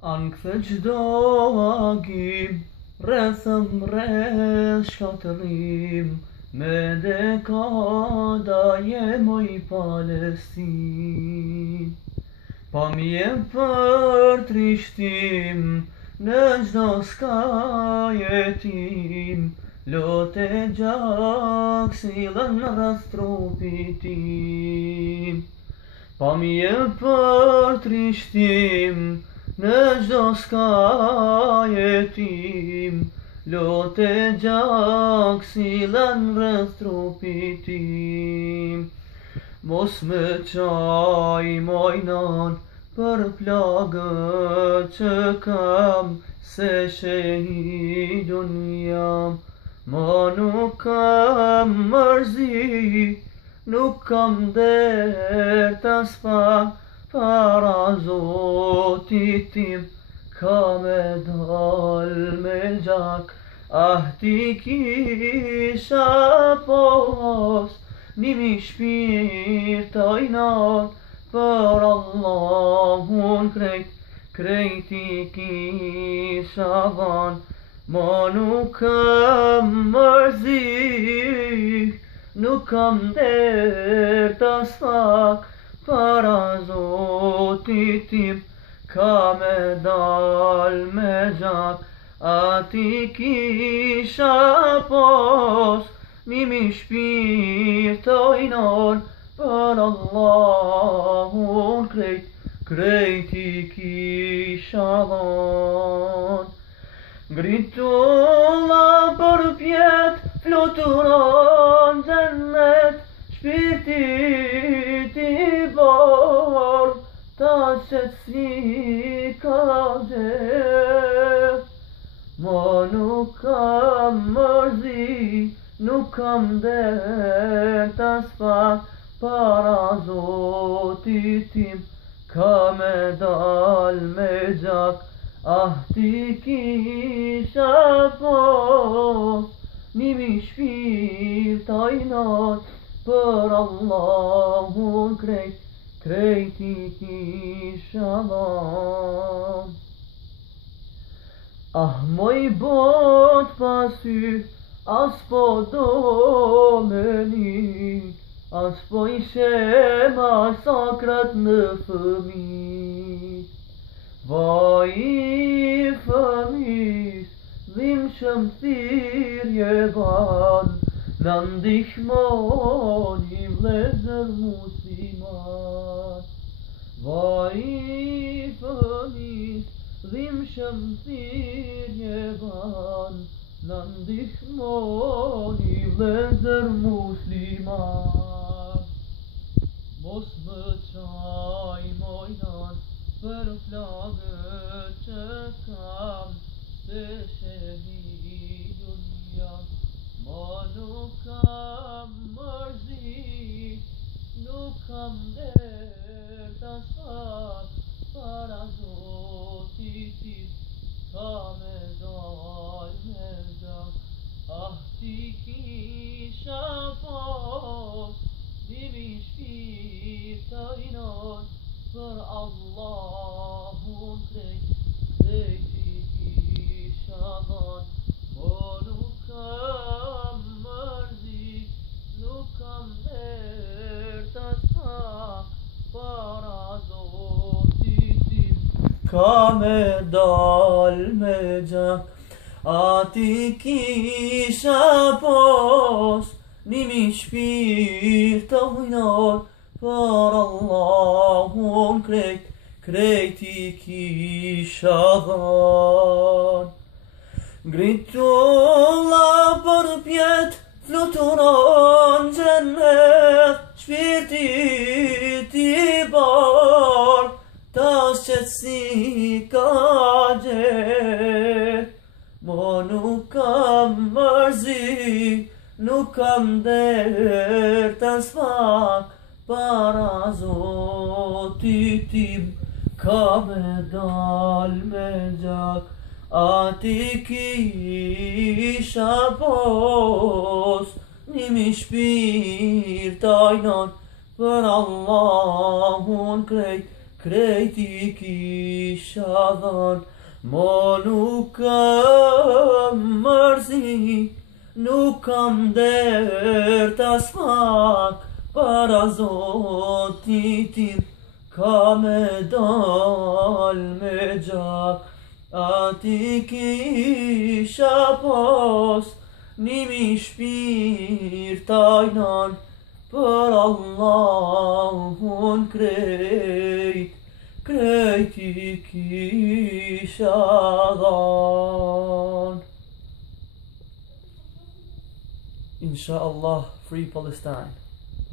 Anë këthe qdo agim, rrethëm rreth shkatërim, me dekada jemoj Palestin. Pa mje për trishtim, në gjdo s'ka jetim, lote gjak silën rreth trupit tim. Pa mje për trishtim, në gjdo s'ka jetim, lote gjak silën rreth trupit tim. Mos me qaj mojnan për plagët që kam, se shehidun jam. Ma nuk kam mërzi, nuk kam dert as pak, para Zotit tim ka me dal me gjak. Ah ti kisha pos, nimi shpirtojnon, për Allahun krejt i kisha dhan. Ma nuk kam mërzi, nuk kam dert as pak, para Zotit tim ka me dal me gjak. A ti kisha pos, nimi shpirtojnon, për Allahun krejt i kisha dhan. Gritulla për pjet, fluturon gjennet, shpirtit i bor, ta qet si ka gjet. Ma nuk kam mërzi, nuk kam dert as pak, para Zotit tim ka me dal me gjak. Ah ti kisha pos, nimi shpirtojnon, për Allahun krejt i kisha dhan. Ah moj bot pasy, as po do meni, as po i shema sakrat në fëmijë. Vaj i fëmis, dhim shëm thirje ban, në ndihmoni vlezër musliman. Vaj i fëmis, dhim shëm thirje ban, në ndihmoni vlezër musliman. Mos më qaj mojnan për plagët që kam, se shehidun jam. Ma nuk kam mërzi, nuk kam dert as pak, para Zotit tim ka me dal me gjak. Ah ti kisha pos, nimi shpirtojnon, për Allahun krejt i kisha dhan. Ma nuk kam mërzi, nuk kam dert as pak, para Zotit tim ka me dal me gjak. A ti kisha pos, nimi shpirtojnon, për Allahun krejt i kisha dhan. Gritulla për pjet, fluturon gjennet, shpirtit i bar, ta qet si ka gjet. Ma nuk kam mërzi, nuk kam dert as pak, para Zotit tim ka me dal me gjak. A ti kisha pos, nimi shpirtojnon, për Allahun krejt krejti kisha dhën, mo nuk kam mërzi, nuk kam der tas pak, para Zotit tim, ka me dal me gjak, ati kisha pas, nimi shpirtajnan, për Allahun krejti kisha dhan. Inshallah, free Palestine.